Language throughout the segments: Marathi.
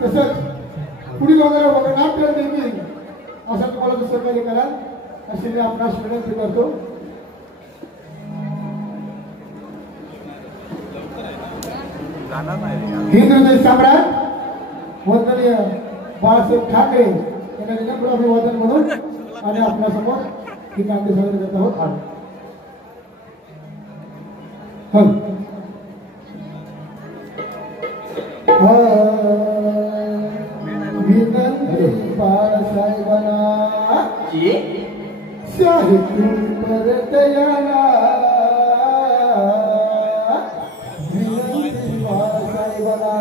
तसंच पुढील होणाऱ्या वगनाट्य देखील असं तुम्हाला सहकार्य कराल अशी मी आपणास विनंती करतो. हिंदू सम्राट वंदनीय बाळासाहेब ठाकरे यांना विनम्र अभिवादन म्हणून आणि आपल्यासमोर ही नाट्य सादर करत आहोत. विनंती बाळासाहेबांना शाहीतून परत याला. विनंती बाळासाहेबांना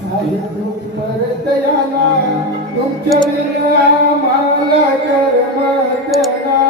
शाहीतून परत याला. तुमच्या विना आम्हाला करमत नाही.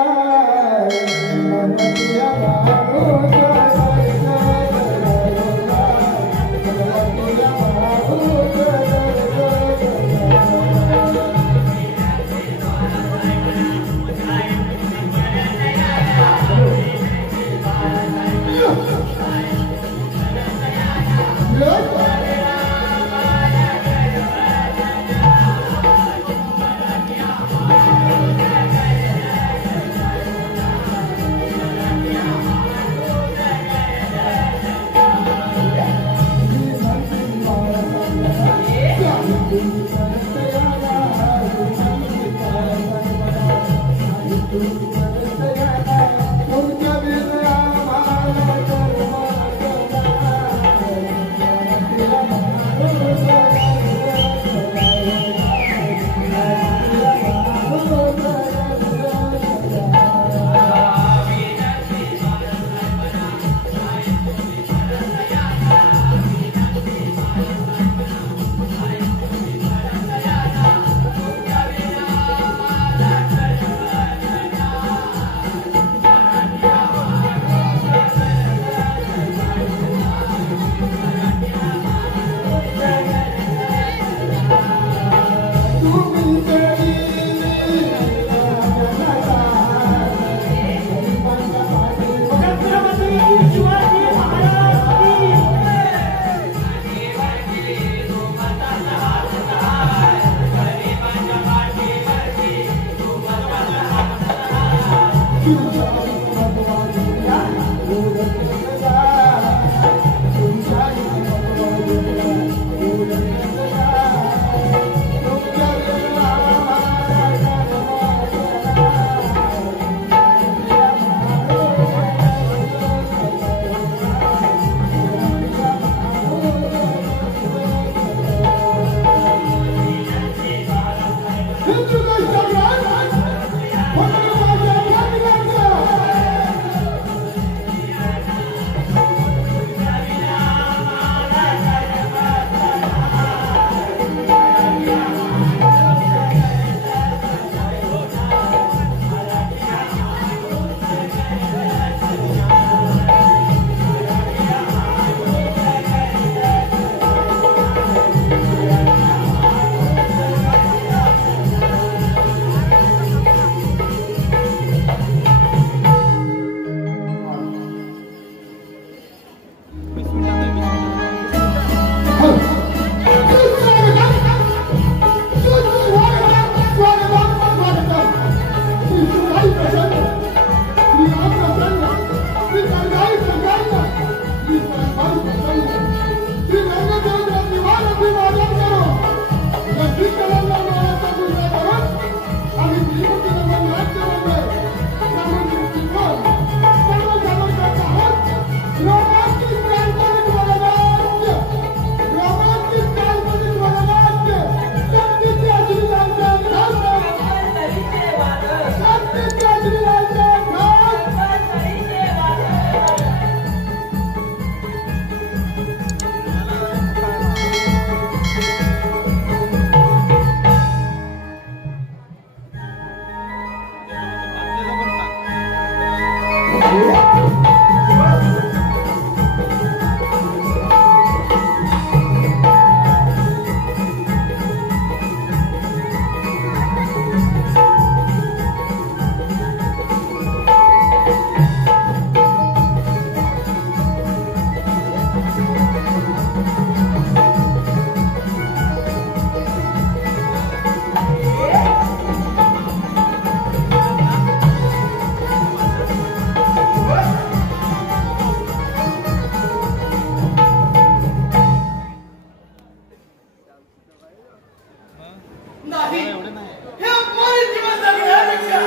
नाही हे आपली जीवन जगण्यापेक्षा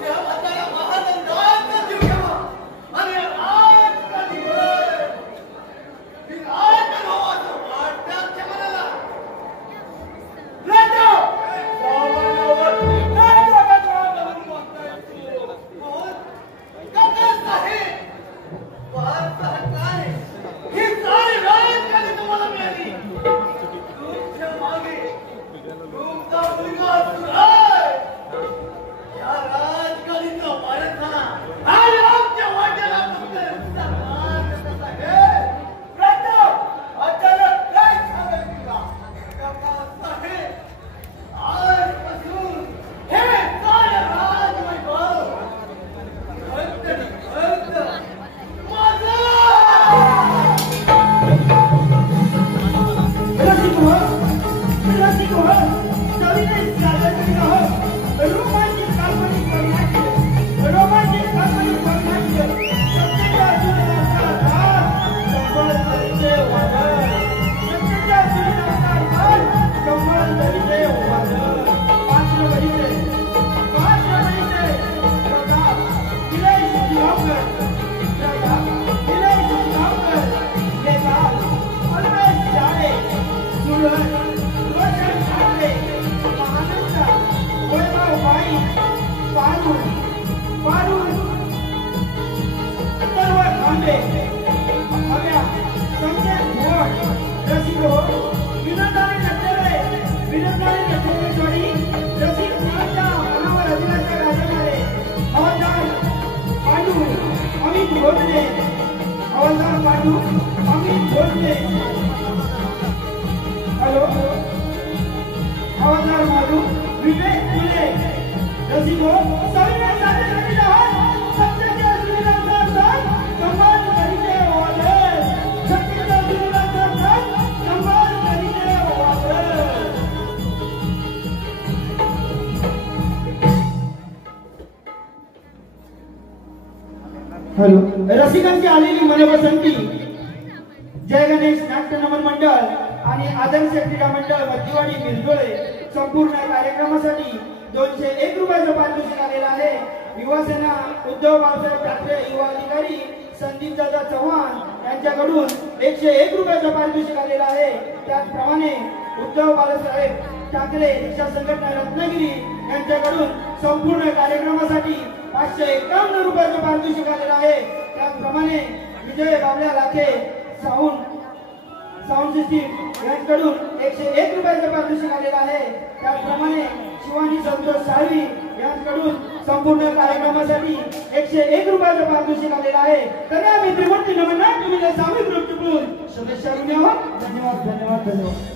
त्या माताला महानंदाचा जीव घ्यावा आणि आज का दिवस ही आज रोज वाटत्याच्या मनाला राजा हॅलो रसिकांची आलेली मनपसंती जय गणेश नाट्य नमन मंडळ आणि आदर्श क्रीडा मंडळ मध्यवाडी मिरजोळे संपूर्ण कार्यक्रमासाठी 201 रुपयाचं पारितोषिक आलेलं आहे. युवा सेना उद्धव बाळासाहेब ठाकरे युवा अधिकारी संदीप दादा चव्हाण यांच्याकडून 101 रुपयाचं पारितोषिक आलेलं आहे. त्याचप्रमाणे उद्धव बाळासाहेब ठाकरे रिक्षा संघटना रत्नागिरी यांच्याकडून संपूर्ण कार्यक्रमासाठी 551 रुपयाचं पारितोषिक आलेलं आहे. त्याचप्रमाणे विजय बाबल्या लाखे साऊंड सिस्टीम यांच्याकडून 101 रुपयाचं पारितोषिक आलेलं आहे. त्याचप्रमाणे शिवानी संतोष साळवी यांच्याकडून संपूर्ण कार्यक्रमासाठी 101 रुपयाचं पारितोषिक आलेलं आहे. तर या मित्रमूर्ती नमना तुम्ही सामूहिक रूप टिपून शुभेच्छा देऊन यावं. धन्यवाद धन्यवाद धन्यवाद.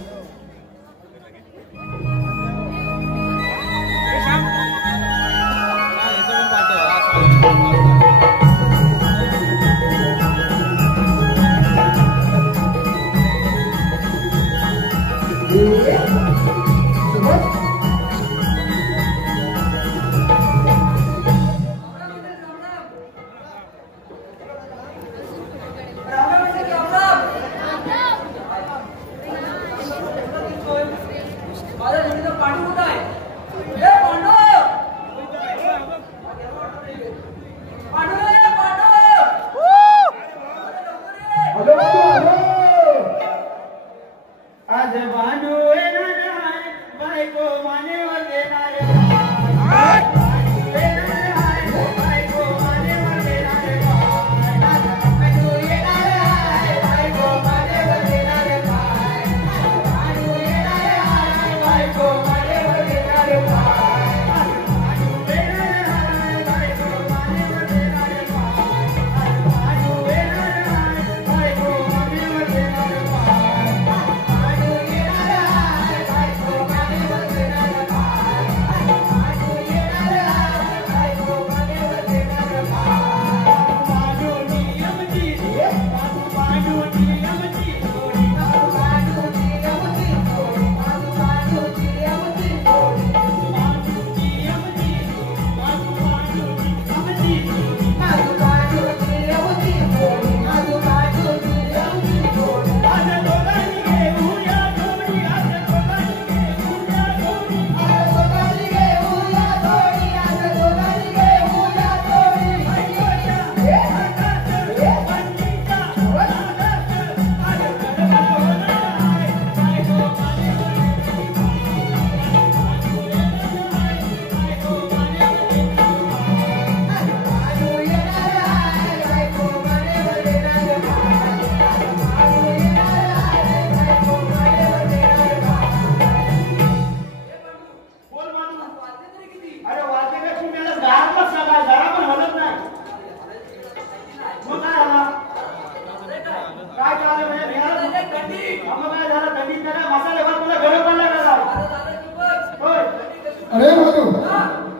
अरे मधू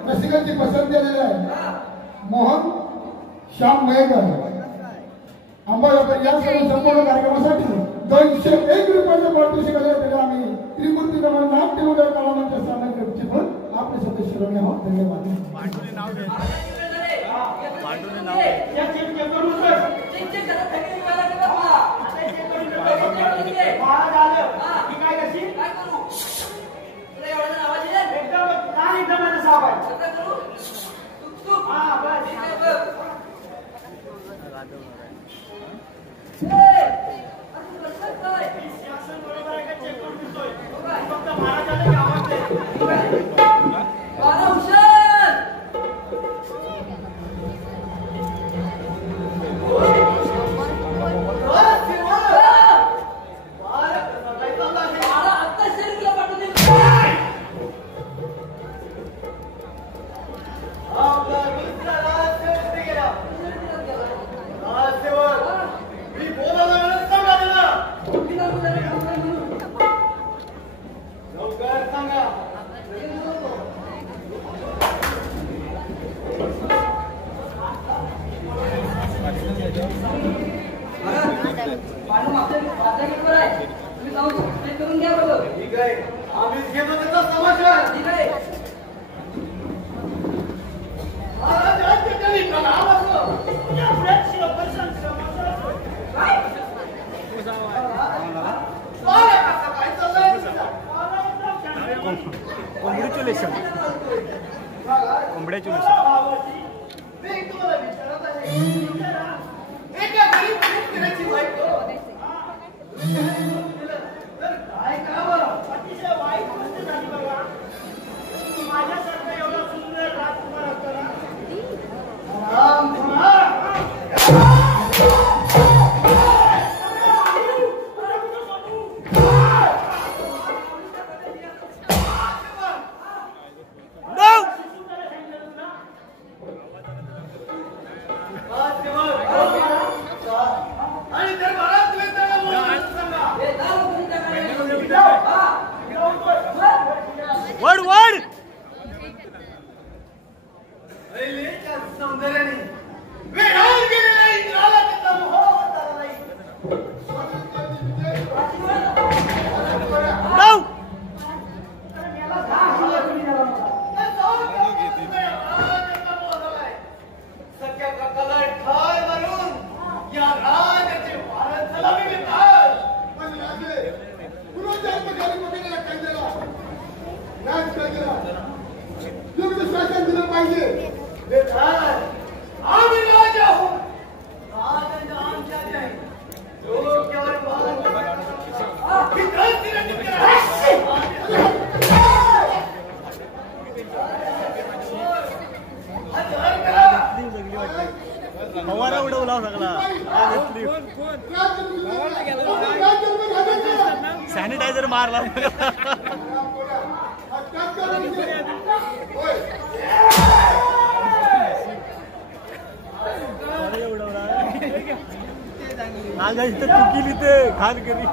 रसिकांची पसंती आलेली आहे. मोहन श्याम मयेकर अंबाबाई या सर्व संपूर्ण कार्यक्रमासाठी 201 रुपयाचे पारितोषिक आले. त्याला आम्ही त्रिमूर्ती रमण नाट्य उदय कलामंच सामने पण आपले शब्द शिरोणे आहोत. धन्यवाद. सॅनिटायझर मारला. चुकीली ते खान करी.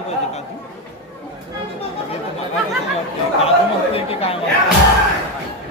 काजू पाहिजे काजू काजू म्हणते की काय म्हणते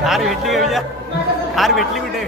हार भेटली का विजय हार भेटली कुठे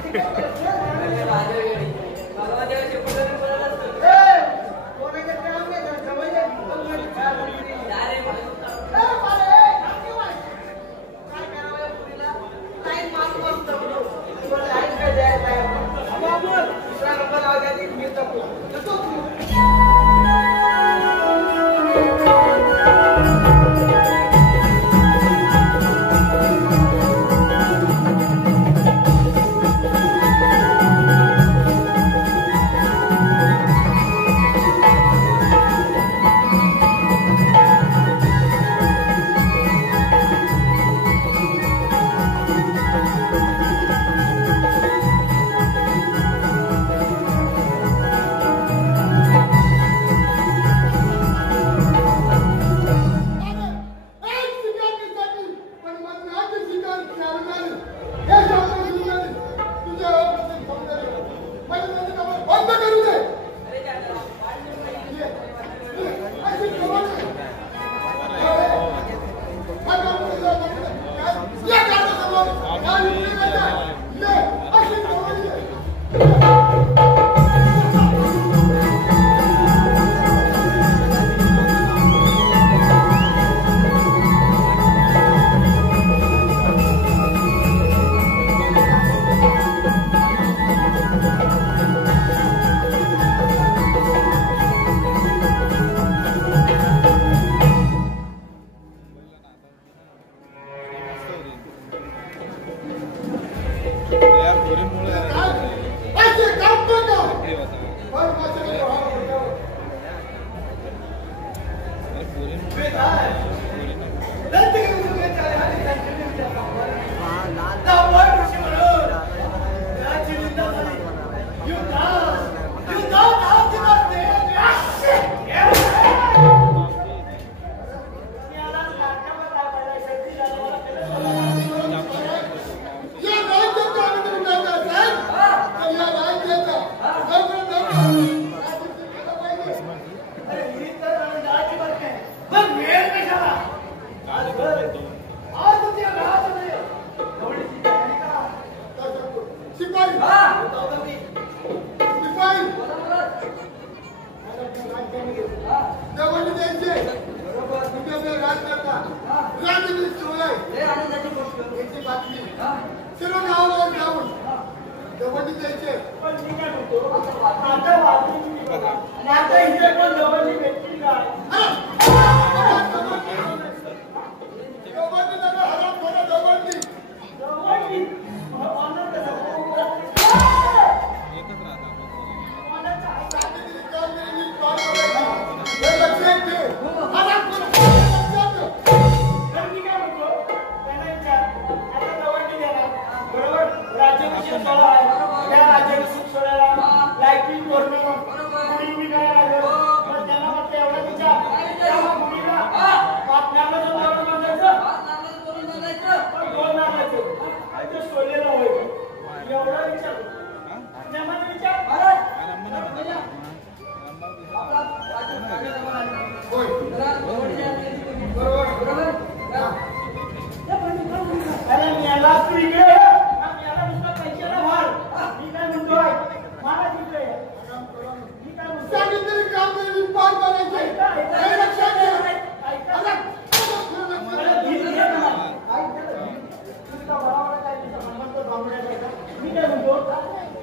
मी काय म्हणतो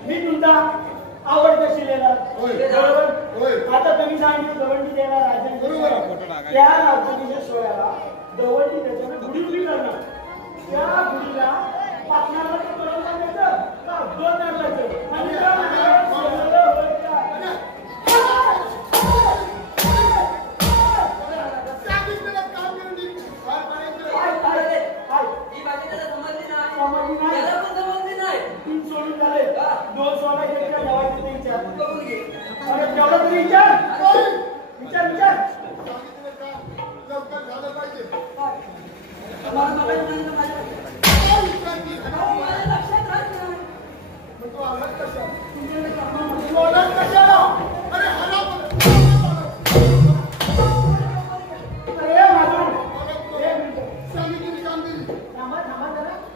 मी तुमचा आवडता शिलेला बरोबर आता तुम्ही सांगितलं दवंडी द्यायला राज्यात त्या राज्याच्या सोहळ्याला दवंडी त्याच्यानं गुढी उभी करणार त्या गुढीला पाचनाला करून सांगायचं का 2 नारळाचं तेवढा तरी विचार विचार विचार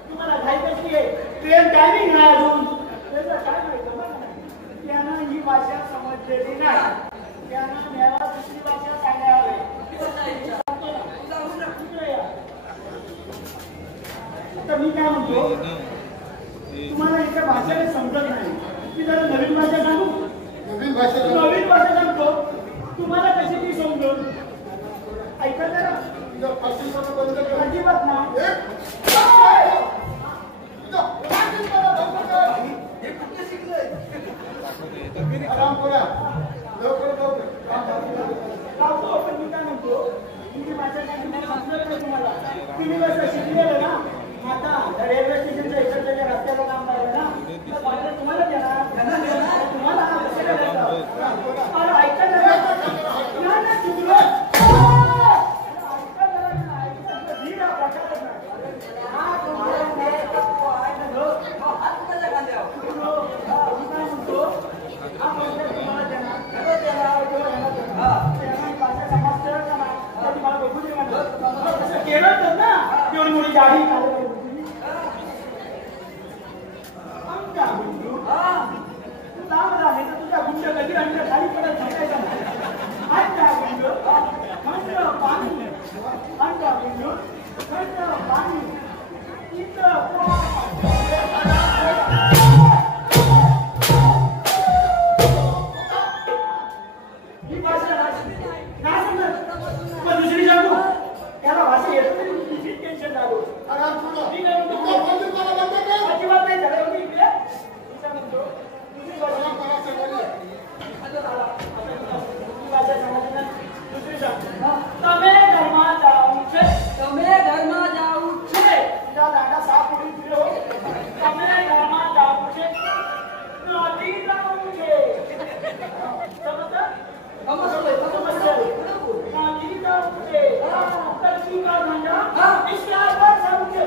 तुम्हाला घाई कशी आहे ट्रेन टायमिंग आहे अजून काय माहिती त्यानं ही भाषा समजलेली नाही त्यानं मला दुसरी भाषा सांगावी आता मी काय म्हणतो तुम्हाला एका भाषेने समजत नाही मी जरा नवीन भाषा सांगू नवीन भाषा सांगतो तुम्हाला कशी ती समजून ऐका जरा अजिबात ना तुम्ही कसं शिकलेलं ना आता रेल्वे स्टेशनच्या इकडच्या रस्त्याला काम करायला ना तुम्हाला देणार तुम्हाला ऐका केलं ना तेवढी मोठी गाडी तुझ्या गुंड कधी आमच्या गाडी पडत सांगायचा पाणी ही भाषा नाही समजत मग दुसरी सांगू त्याला भाषा येत नाही टेन्शन झालो अजिबात नाही झालं इकडे म्हणतो दुसरी भाषा समजणार दुसरी सांग તમે ઘરમાં જાવું છે બીજા દાદા સાફ ઉડી ફર્યો તમે ઘરમાં જાવું છે નથી જાવું છે નથી જાવું છે તરફી કા મંડા વિસ્તાર પર જાવું છે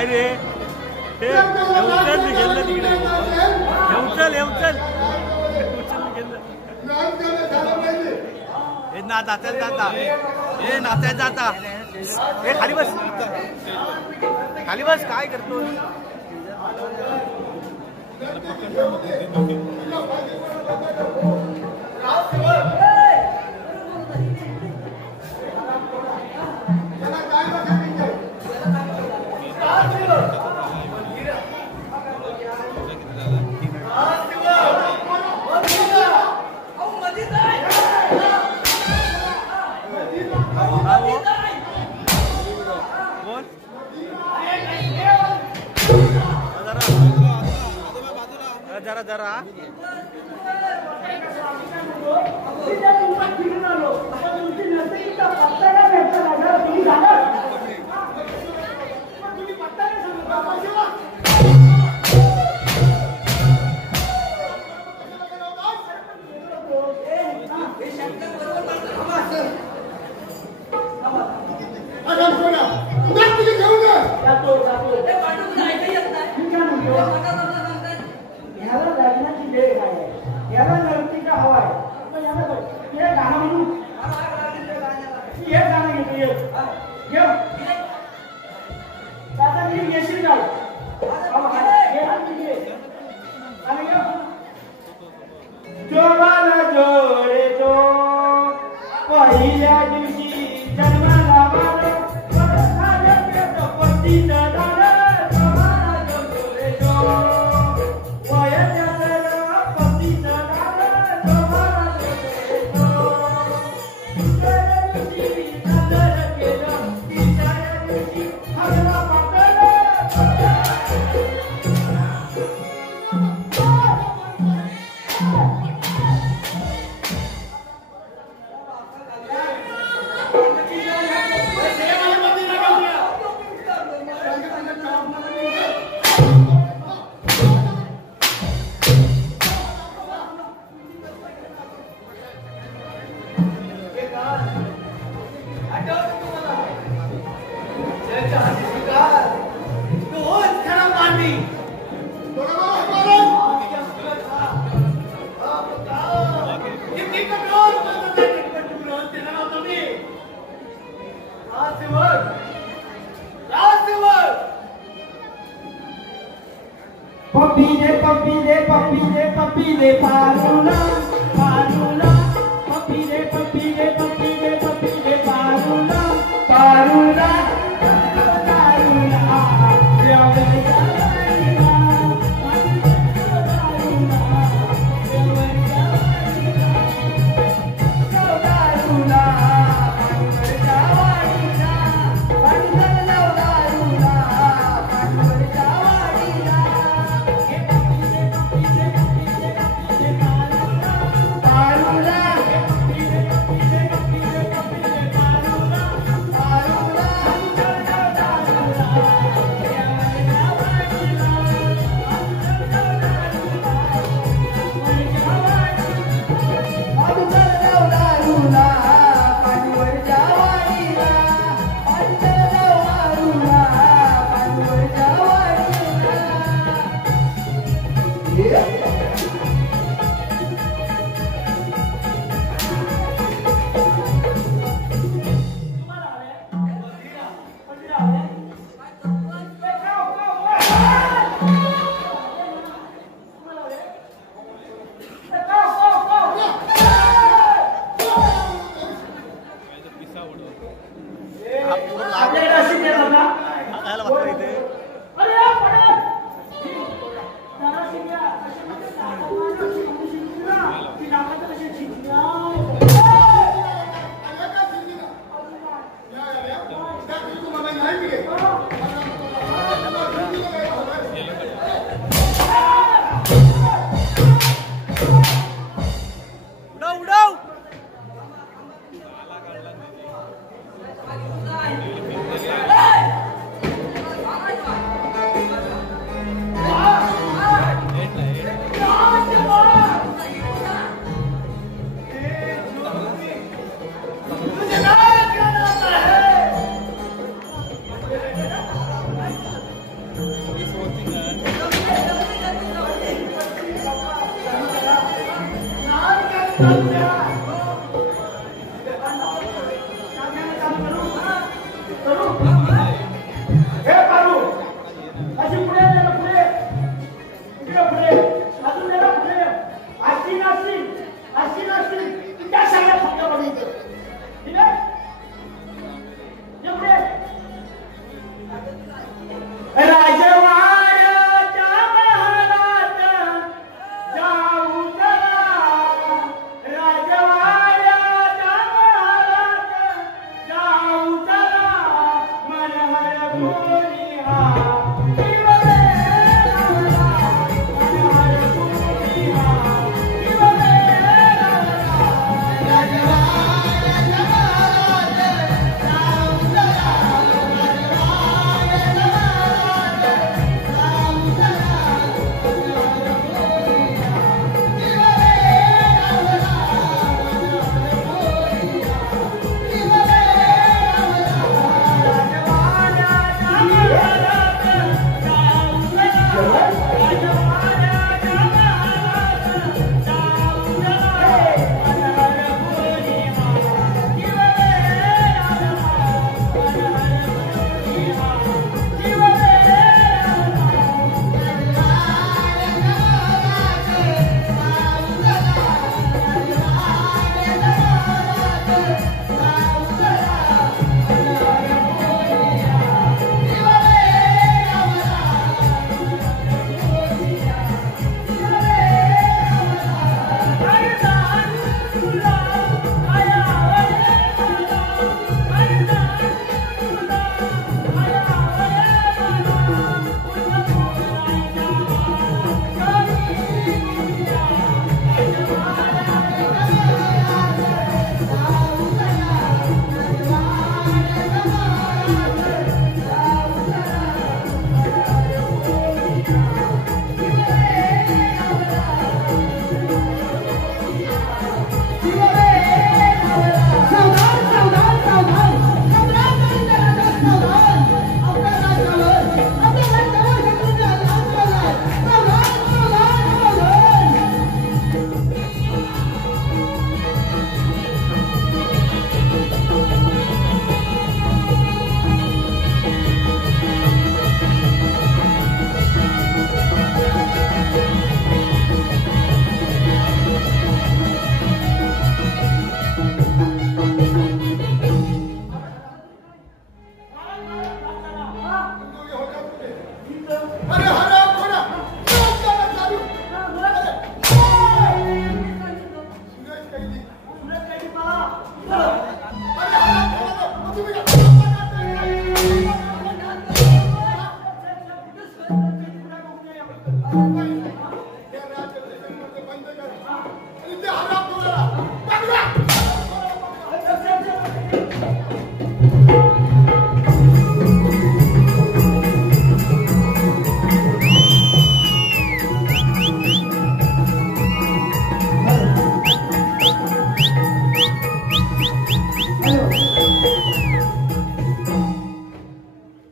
काय रे हे उचल गेलं तिकडे हे उचल हे नाचायला जाता हे नाचायला जाता हे खाली बस काय करतो जरा जरा याला लग्नाची वेळ आहे याला नर्तिका हवाय पण याला हे गाणं म्हणून हे गाणं घेतो ये दादा मी येशील का जोवाला जोडे जो पहिल्या दिवशी जन्माला मारो पतीचा दादा जोवाला जोडे जो Papi de parula, parula, papi de parula, parula, parula.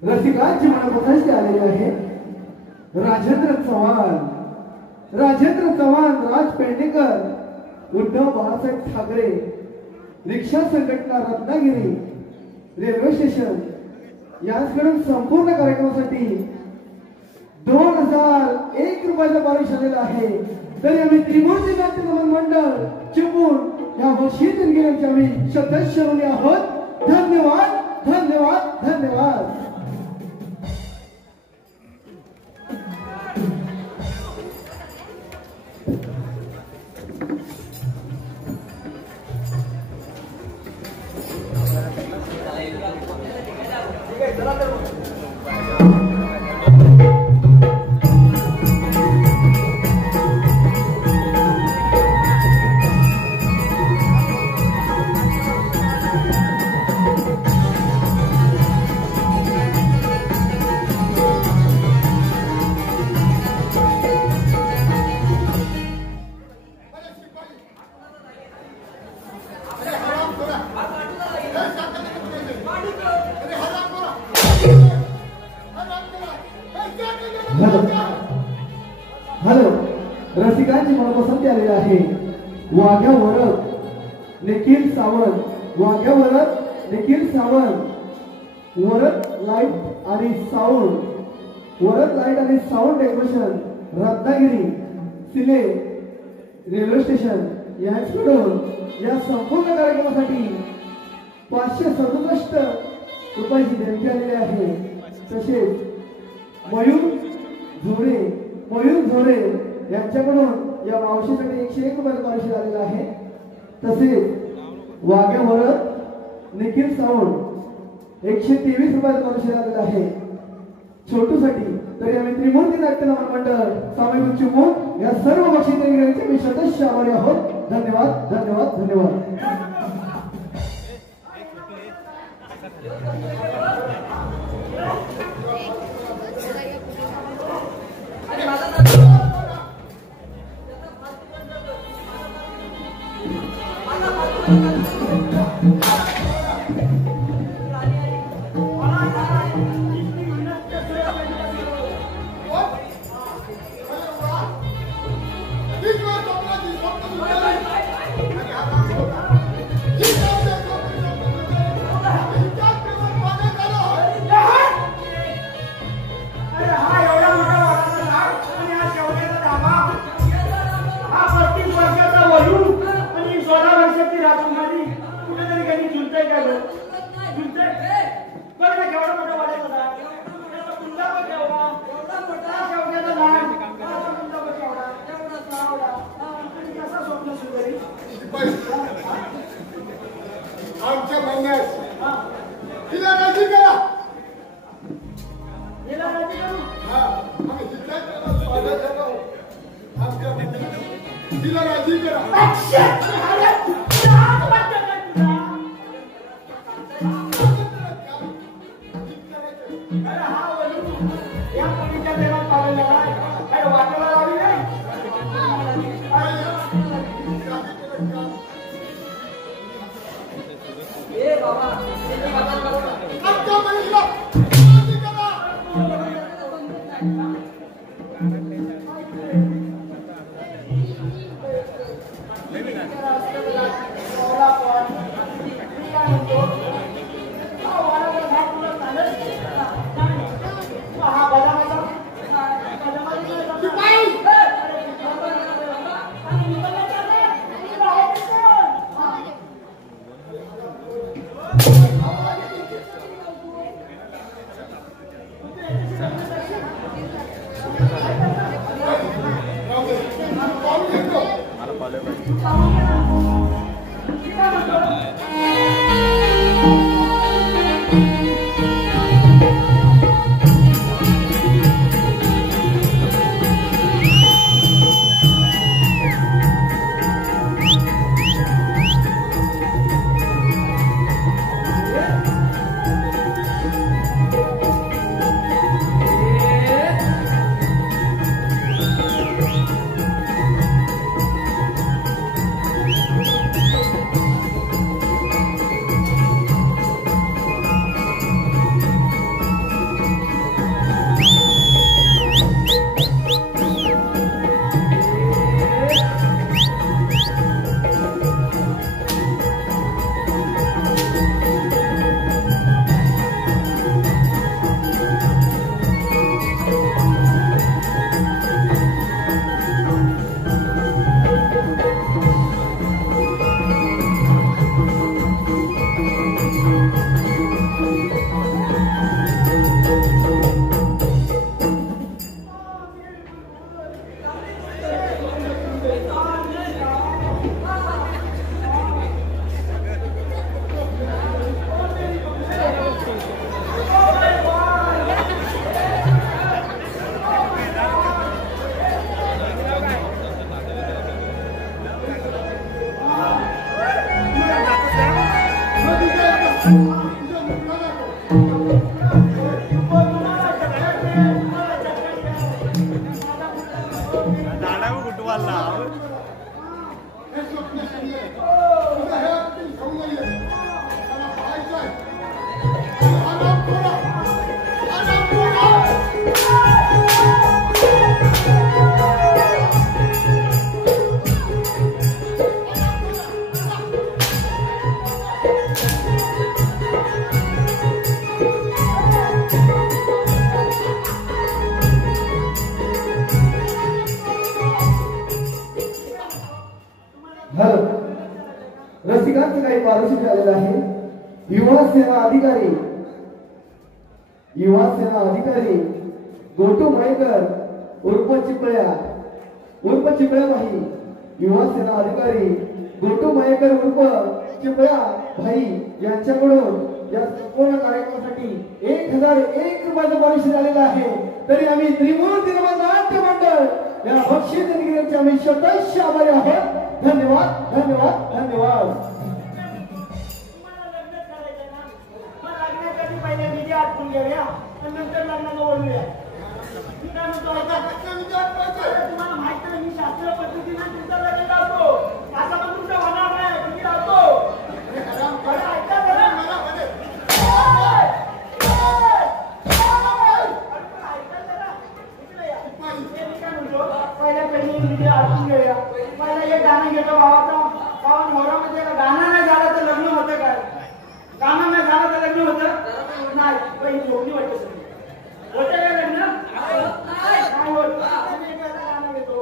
रसिकांची मनोपथाशी आलेले आहे राजेंद्र चव्हाण, राज पेडणेकर, उद्धव बाळासाहेब ठाकरे, रिक्षा संघटना रत्नागिरी, रेल्वे स्टेशन यांच्याकडून संपूर्ण कार्यक्रमासाठी 2001 रुपयाचा पारिश आलेला आहे. तरी आम्ही त्रिमूर्ती नाट्य नमन मंडळ चिपळूण या वर्षी दिनगिऱ्यांचे आम्ही सदस्य आहोत. धन्यवाद धन्यवाद धन्यवाद. हॅलो, रसिकांची मनपसंती आलेली आहे. वाघ्यावर निखिल सावंत, वाघ्यावर निखिल सावंत, वरद लाईट आणि साऊंड, वरद लाईट आणि साऊंड डेकोरेशन रत्नागिरी सिले रेल्वे स्टेशन यांच्याकडून या संपूर्ण कार्यक्रमासाठी 567 रुपयाची देणगी आलेली आहे. तसेच मयूर झोरे यांच्याकडून या मावशीसाठी 101 रुपये पारितोषिक आलेलं आहे. तसेच वाघ्यावर निखिल साऊंड 123 रुपये पारितोषिक आलेलं आहे. छोटूसाठी तर आम्ही त्रिमूर्ती नाट्य नमन मंडळ सामायिक चिमूर या सर्व बक्षीस देण्याचे मी सदस्य आभारी आहोत. धन्यवाद धन्यवाद धन्यवाद. आमच्या महिन्यात तिला राजी करा. तिला राजी करा. वारसी झालेला आहे. युवा सेना अधिकारी गोटू मयेकर उर्फ चिपळ्या भाई. युवा सेना अधिकारी गोटू मयेकर उर्फ चिपळ्या भाई यांच्याकडून या संपूर्ण कार्यक्रमासाठी 1001 रुपयाचं पारितोषिक आलेलं आहे. तरी आम्ही त्रिमूर्ती नाट्य मंडळ या बक्षीस देणगीचे आम्ही शतश आभारी आहोत. धन्यवाद धन्यवाद धन्यवाद. पहिले निधी आटून घेऊया आणि नंतर लग्नाला बोलूया. मी काय म्हणतो तुम्हाला माहित नाही मी शास्त्रीय पद्धतीने तुमचं लग्न लावतो. आता पण तुमचं होणार नाही. तुम्ही लावतो ऐका जरा मला पहिल्या निधी आटून घेऊया. पहिला एक गाणं घेतो भावाचा. भावा मोरामध्ये गाणं नाही झालं तर लग्न होतं काय? गाणं नाही झालं तर लग्न होतं नाही. पहिली झोपली वाटत होते काय लग्न नाही होत. गाणं घेतो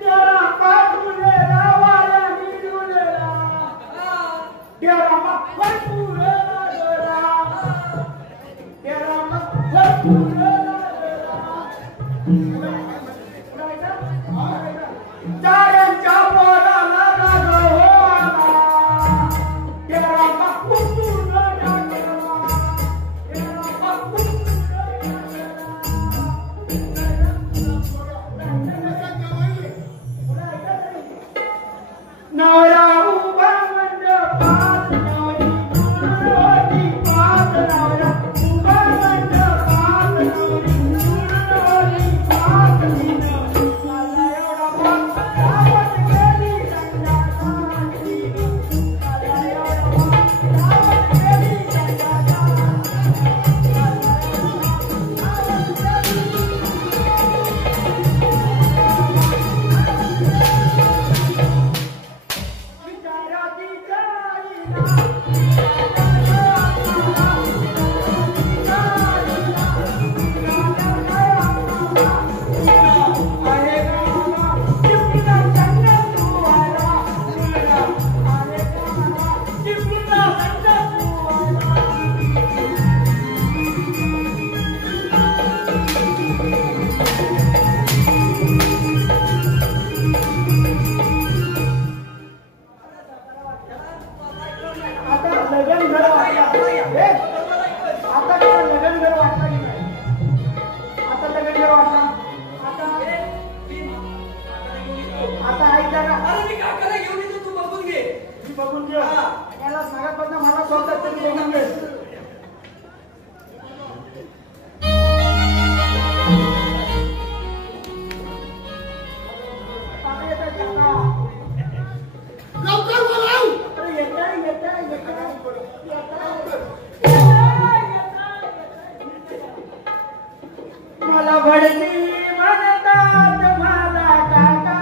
तेरा पाठुलेला वाऱ्या मिळुलेला तेरा भरपूरेला डोला तेरा भरपूरेला चाऱ्यांच्या पोराला राग हो आला तेरा नवरा उभा मंडपात नवरी होती पात नवरा उभा मंडपात नवरी होती पात मला एवढा भावत गेली रंगाची मला एवढा भावत गेली मला भडली म्हणतात माझा काका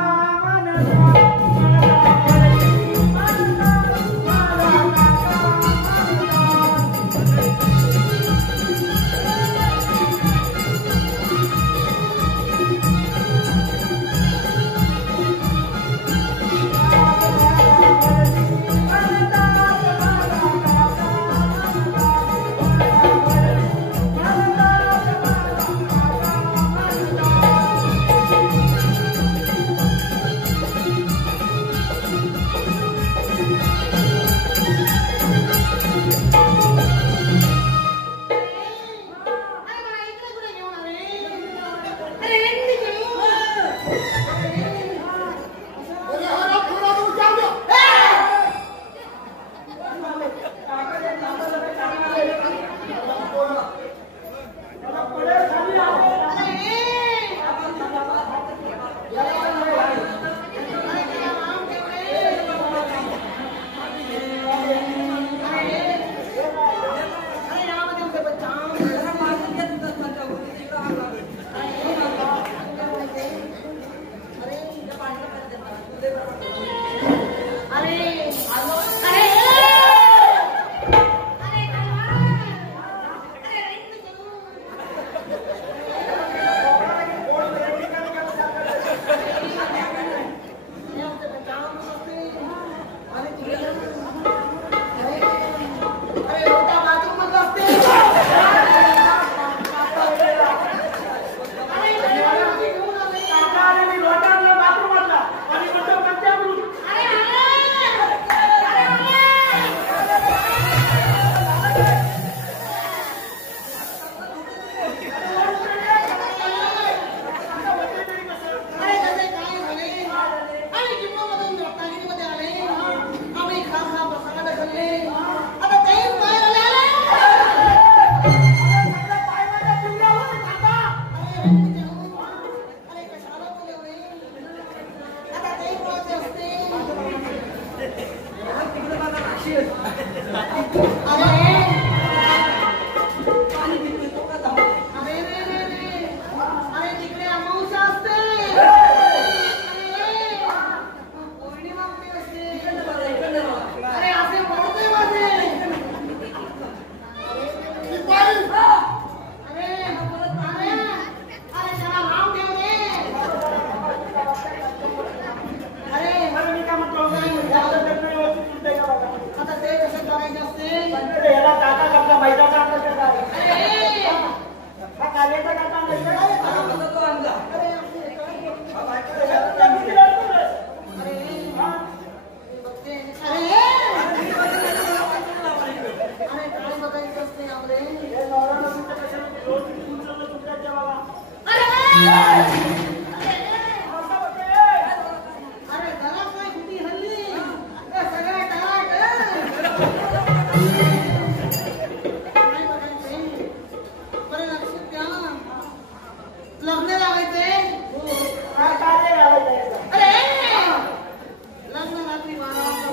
अरे जरा काय कुठे हल्ली सगळ्या टाट नाही बघायचे बरं लक्षात द्या लग्न लावायचंय अरे लग्न रात्री 12 वाजता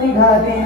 निघाले